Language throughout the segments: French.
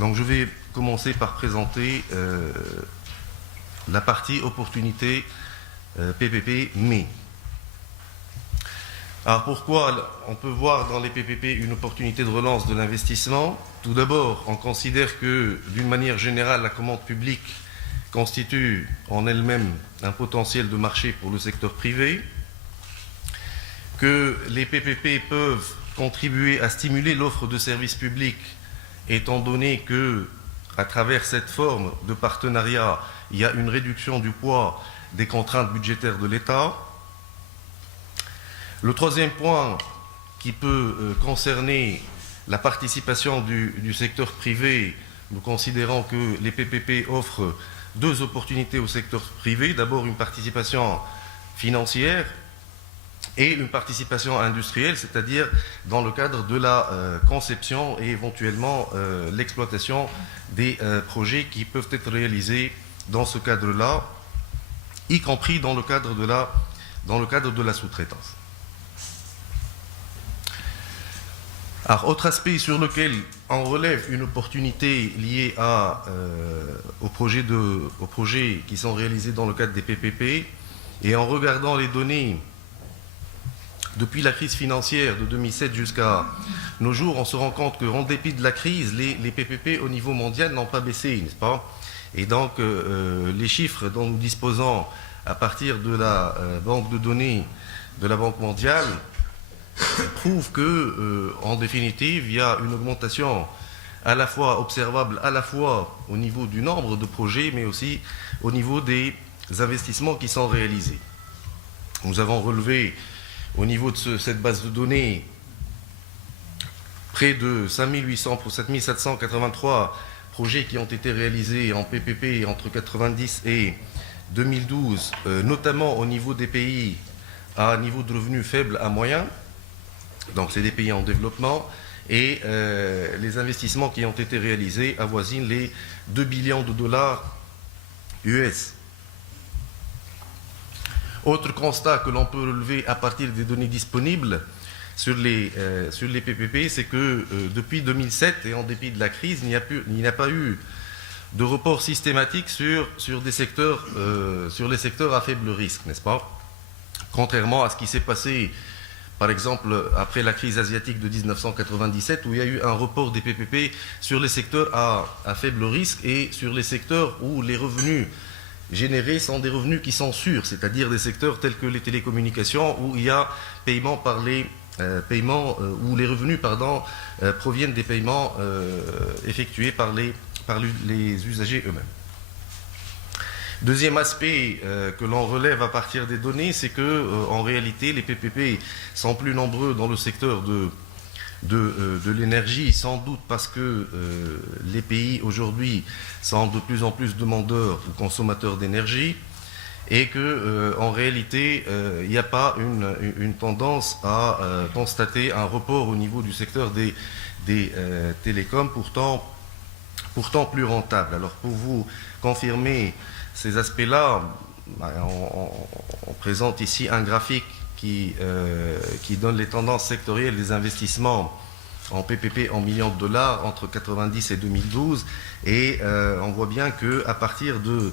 Donc je vais commencer par présenter la partie opportunité PPP mais. Alors pourquoi on peut voir dans les PPP une opportunité de relance de l'investissement? Tout d'abord, on considère que d'une manière générale, la commande publique constitue en elle-même un potentiel de marché pour le secteur privé, que les PPP peuvent contribuer à stimuler l'offre de services publics, étant donné que, à travers cette forme de partenariat, il y a une réduction du poids des contraintes budgétaires de l'État. Le troisième point qui peut concerner la participation du secteur privé, nous considérons que les PPP offrent deux opportunités au secteur privé. D'abord, une participation financière et une participation industrielle, c'est-à-dire dans le cadre de la conception et éventuellement l'exploitation des projets qui peuvent être réalisés dans ce cadre-là, y compris dans le cadre de la sous-traitance. Alors, autre aspect sur lequel on relève une opportunité liée aux projets qui sont réalisés dans le cadre des PPP, et en regardant les données depuis la crise financière de 2007 jusqu'à nos jours, on se rend compte qu'en dépit de la crise, les PPP au niveau mondial n'ont pas baissé, n'est-ce pas? Et donc, les chiffres dont nous disposons à partir de la banque de données de la Banque mondiale prouvent que, en définitive, il y a une augmentation à la fois observable, à la fois au niveau du nombre de projets, mais aussi au niveau des investissements qui sont réalisés. Nous avons relevé au niveau de cette base de données près de 7783 projets qui ont été réalisés en PPP entre 1990 et 2012, notamment au niveau des pays à niveau de revenus faible à moyen. Donc c'est des pays en développement, et les investissements qui ont été réalisés avoisinent les 2 billions de dollars US. Autre constat que l'on peut relever à partir des données disponibles sur les PPP, c'est que depuis 2007, et en dépit de la crise, il n'y a pas eu de report systématique sur les secteurs à faible risque, n'est-ce pas? Contrairement à ce qui s'est passé, par exemple, après la crise asiatique de 1997, où il y a eu un report des PPP sur les secteurs à faible risque et sur les secteurs où les revenus générés sont des revenus qui sont sûrs, c'est-à-dire des secteurs tels que les télécommunications, où il y a paiement par les où les revenus proviennent des paiements effectués par les usagers eux-mêmes. Deuxième aspect que l'on relève à partir des données, c'est que en réalité, les PPP sont plus nombreux dans le secteur de l'énergie, sans doute parce que les pays aujourd'hui sont de plus en plus demandeurs ou consommateurs d'énergie, et que en réalité, il n'y a pas une tendance à constater un report au niveau du secteur des télécoms, pourtant plus rentable. Alors pour vous confirmer ces aspects-là, on présente ici un graphique qui donne les tendances sectorielles des investissements en PPP en millions de dollars entre 1990 et 2012, et on voit bien qu'à partir de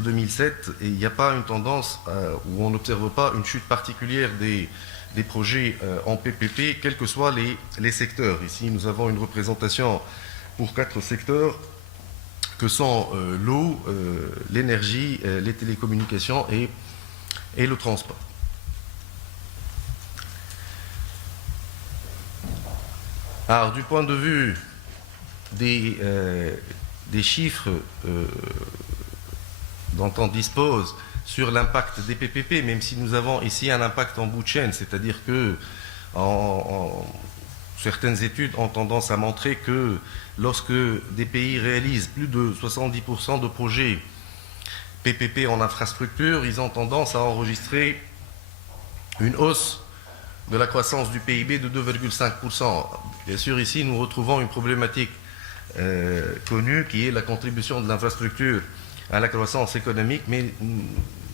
2007, il n'y a pas une tendance où on n'observe pas une chute particulière des projets en PPP, quels que soient les secteurs. Ici, nous avons une représentation pour 4 secteurs que sont l'eau, l'énergie, les télécommunications et le transport. Alors, du point de vue des chiffres dont on dispose sur l'impact des PPP, même si nous avons ici un impact en bout de chaîne, c'est-à-dire que certaines études ont tendance à montrer que lorsque des pays réalisent plus de 70% de projets PPP en infrastructure, ils ont tendance à enregistrer une hausse de la croissance du PIB de 2,5%. Bien sûr, ici, nous retrouvons une problématique connue qui est la contribution de l'infrastructure à la croissance économique, mais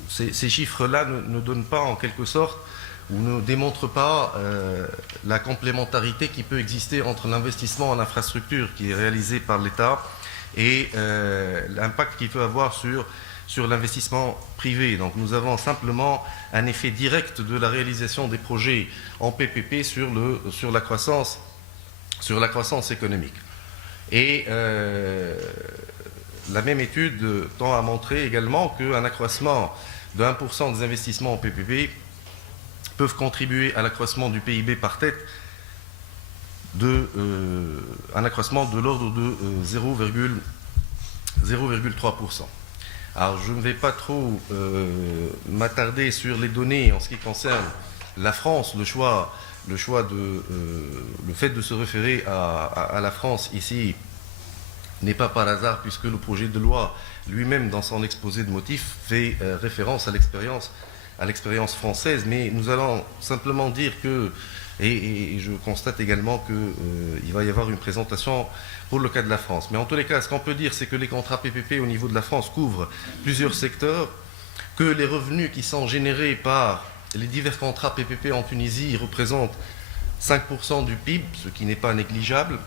ces chiffres-là ne donnent pas en quelque sorte ou ne démontre pas la complémentarité qui peut exister entre l'investissement en infrastructure qui est réalisé par l'État et l'impact qu'il peut avoir sur l'investissement privé. Donc nous avons simplement un effet direct de la réalisation des projets en PPP sur la croissance économique. Et la même étude tend à montrer également qu'un accroissement de 1% des investissements en PPP peuvent contribuer à l'accroissement du PIB par tête un accroissement de l'ordre de 0,3%. Alors je ne vais pas trop m'attarder sur les données en ce qui concerne la France, le fait de se référer à la France ici n'est pas par hasard puisque le projet de loi lui-même dans son exposé de motifs fait référence à l'expérience française, mais nous allons simplement dire que, et je constate également qu'il va y avoir une présentation pour le cas de la France. Mais en tous les cas, ce qu'on peut dire, c'est que les contrats PPP au niveau de la France couvrent plusieurs secteurs, que les revenus qui sont générés par les divers contrats PPP en Tunisie représentent 5% du PIB, ce qui n'est pas négligeable,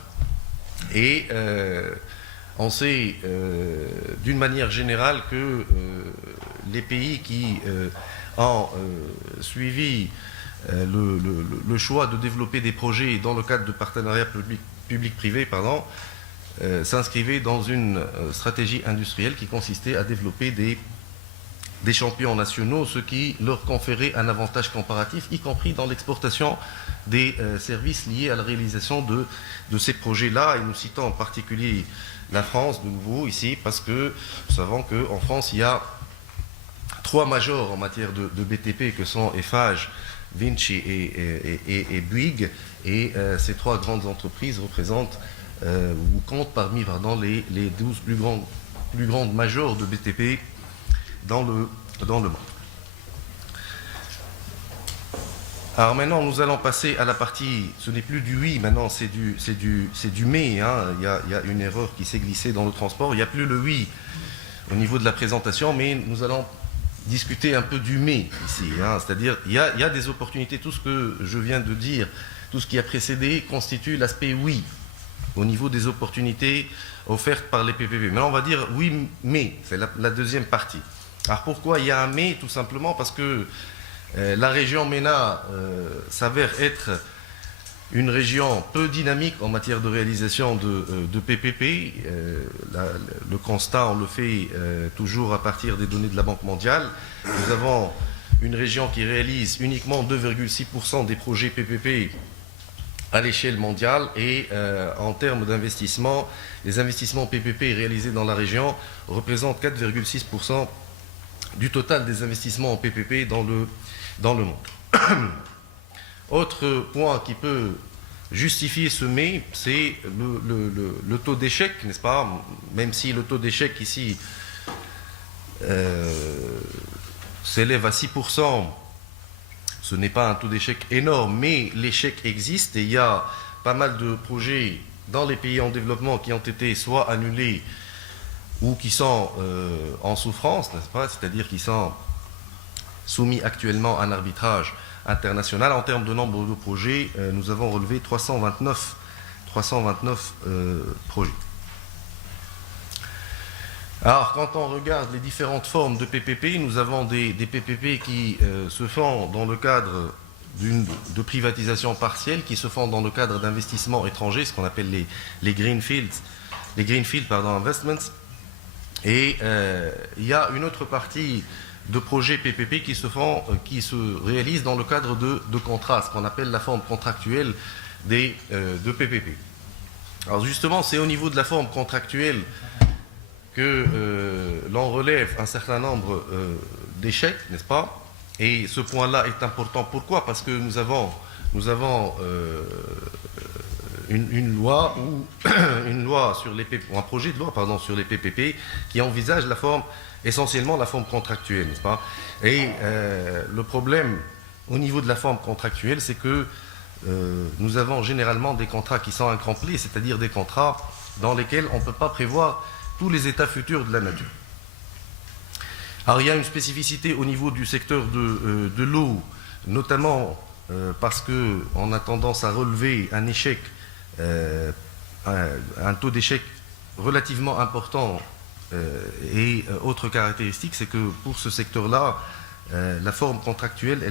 et on sait d'une manière générale que les pays qui ont suivi le choix de développer des projets dans le cadre de partenariats public-privé, s'inscrivaient dans une stratégie industrielle qui consistait à développer des champions nationaux, ce qui leur conférait un avantage comparatif, y compris dans l'exportation des services liés à la réalisation de ces projets-là. Et nous citons en particulier la France, de nouveau, ici, parce que nous savons qu'en France, il y a 3 majors en matière de BTP, que sont Eiffage, Vinci et Bouygues. Et ces 3 grandes entreprises représentent ou comptent parmi les 12 plus grandes majors de BTP dans le monde. Alors maintenant, nous allons passer à la partie, ce n'est plus du oui, maintenant c'est du mais. Hein. Il y a une erreur qui s'est glissée dans le transport. Il n'y a plus le oui au niveau de la présentation, mais nous allons discuter un peu du mais ici. Hein. C'est-à-dire, il y a des opportunités. Tout ce que je viens de dire, tout ce qui a précédé constitue l'aspect oui au niveau des opportunités offertes par les PPP. Maintenant, on va dire oui, mais c'est la deuxième partie. Alors pourquoi il y a un mais? Tout simplement parce que la région MENA s'avère être une région peu dynamique en matière de réalisation de PPP. Le constat, on le fait toujours à partir des données de la Banque mondiale. Nous avons une région qui réalise uniquement 2,6% des projets PPP à l'échelle mondiale et en termes d'investissement, les investissements PPP réalisés dans la région représentent 4,6% du total des investissements en PPP dans le monde. Autre point qui peut justifier ce mais, c'est le taux d'échec, n'est-ce pas? Même si le taux d'échec ici s'élève à 6%, ce n'est pas un taux d'échec énorme, mais l'échec existe et il y a pas mal de projets dans les pays en développement qui ont été soit annulés ou qui sont en souffrance, n'est-ce pas? C'est-à-dire qui sont soumis actuellement à un arbitrage international. En termes de nombre de projets, nous avons relevé 329 projets. Alors, quand on regarde les différentes formes de PPP, nous avons des PPP qui se font dans le cadre de privatisation partielle, qui se font dans le cadre d'investissements étrangers, ce qu'on appelle les Greenfield Investments. Et il y a une autre partie de projets PPP qui se réalisent dans le cadre de contrats, ce qu'on appelle la forme contractuelle de PPP. Alors justement, c'est au niveau de la forme contractuelle que l'on relève un certain nombre d'échecs, n'est-ce pas? Et ce point-là est important. Pourquoi? Parce que nous avons une loi sur les PPP, un projet de loi sur les PPP qui envisage essentiellement la forme contractuelle, n'est-ce pas? Et le problème au niveau de la forme contractuelle, c'est que nous avons généralement des contrats qui sont incomplets, c'est-à-dire des contrats dans lesquels on ne peut pas prévoir tous les états futurs de la nature. Alors il y a une spécificité au niveau du secteur de l'eau notamment parce qu'on a tendance à relever un échec, un taux d'échec relativement important. Et autre caractéristique, c'est que pour ce secteur-là, la forme contractuelle,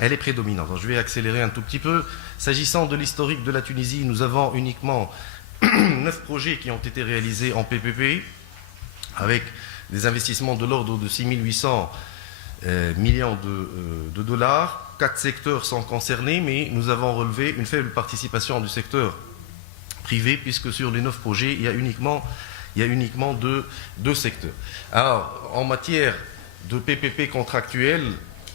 elle est prédominante. Donc, je vais accélérer un tout petit peu. S'agissant de l'historique de la Tunisie, nous avons uniquement 9 projets qui ont été réalisés en PPP, avec des investissements de l'ordre de 6 800 millions de dollars. 4 secteurs sont concernés, mais nous avons relevé une faible participation du secteur privé, puisque sur les 9 projets, il y a uniquement deux secteurs. Alors, en matière de PPP contractuel,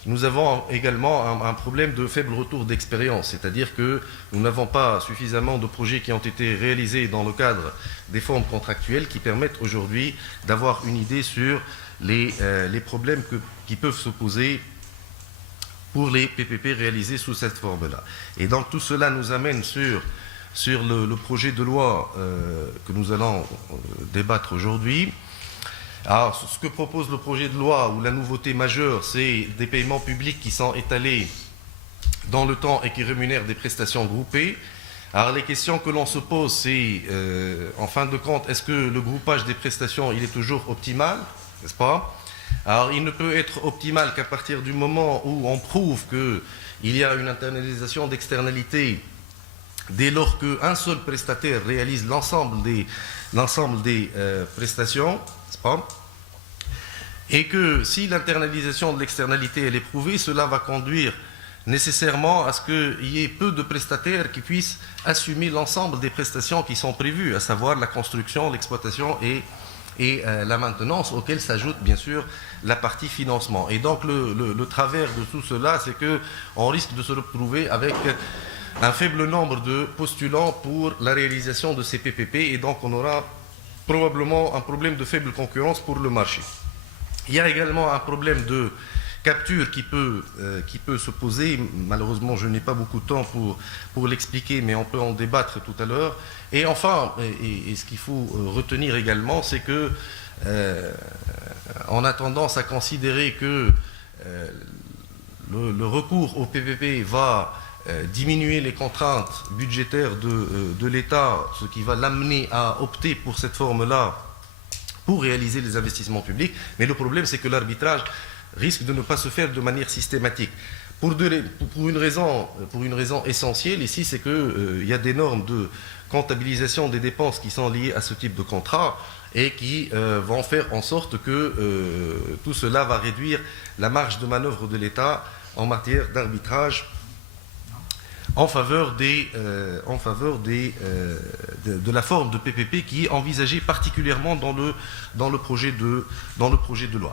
nous avons également un problème de faible retour d'expérience, c'est-à-dire que nous n'avons pas suffisamment de projets qui ont été réalisés dans le cadre des formes contractuelles qui permettent aujourd'hui d'avoir une idée sur les problèmes qui peuvent se poser pour les PPP réalisés sous cette forme-là. Et donc tout cela nous amène sur le projet de loi que nous allons débattre aujourd'hui. Alors, ce que propose le projet de loi, ou la nouveauté majeure, c'est des paiements publics qui sont étalés dans le temps et qui rémunèrent des prestations groupées. Alors, les questions que l'on se pose, c'est, en fin de compte, est-ce que le groupage des prestations, il est toujours optimal, n'est-ce pas? Alors, il ne peut être optimal qu'à partir du moment où on prouve qu'il y a une internalisation d'externalités dès lors qu'un seul prestataire réalise l'ensemble des prestations, n'est-ce pas? Et que si l'internalisation de l'externalité elle est prouvée, cela va conduire nécessairement à ce qu'il y ait peu de prestataires qui puissent assumer l'ensemble des prestations qui sont prévues, à savoir la construction, l'exploitation et la maintenance, auquel s'ajoute bien sûr la partie financement. Et donc le travers de tout cela, c'est qu'on risque de se retrouver avec un faible nombre de postulants pour la réalisation de ces PPP, et donc on aura probablement un problème de faible concurrence pour le marché. Il y a également un problème de capture qui peut se poser. Malheureusement, je n'ai pas beaucoup de temps pour l'expliquer, mais on peut en débattre tout à l'heure. Et enfin, et ce qu'il faut retenir également, c'est que on a tendance à considérer que le recours au PPP va diminuer les contraintes budgétaires de l'État, ce qui va l'amener à opter pour cette forme-là pour réaliser les investissements publics. Mais le problème, c'est que l'arbitrage risque de ne pas se faire de manière systématique. Pour une raison essentielle ici, c'est qu'il y a des normes de comptabilisation des dépenses qui sont liées à ce type de contrat et qui vont faire en sorte que tout cela va réduire la marge de manœuvre de l'État en matière d'arbitrage en faveur de la forme de PPP qui est envisagée particulièrement dans le projet de loi.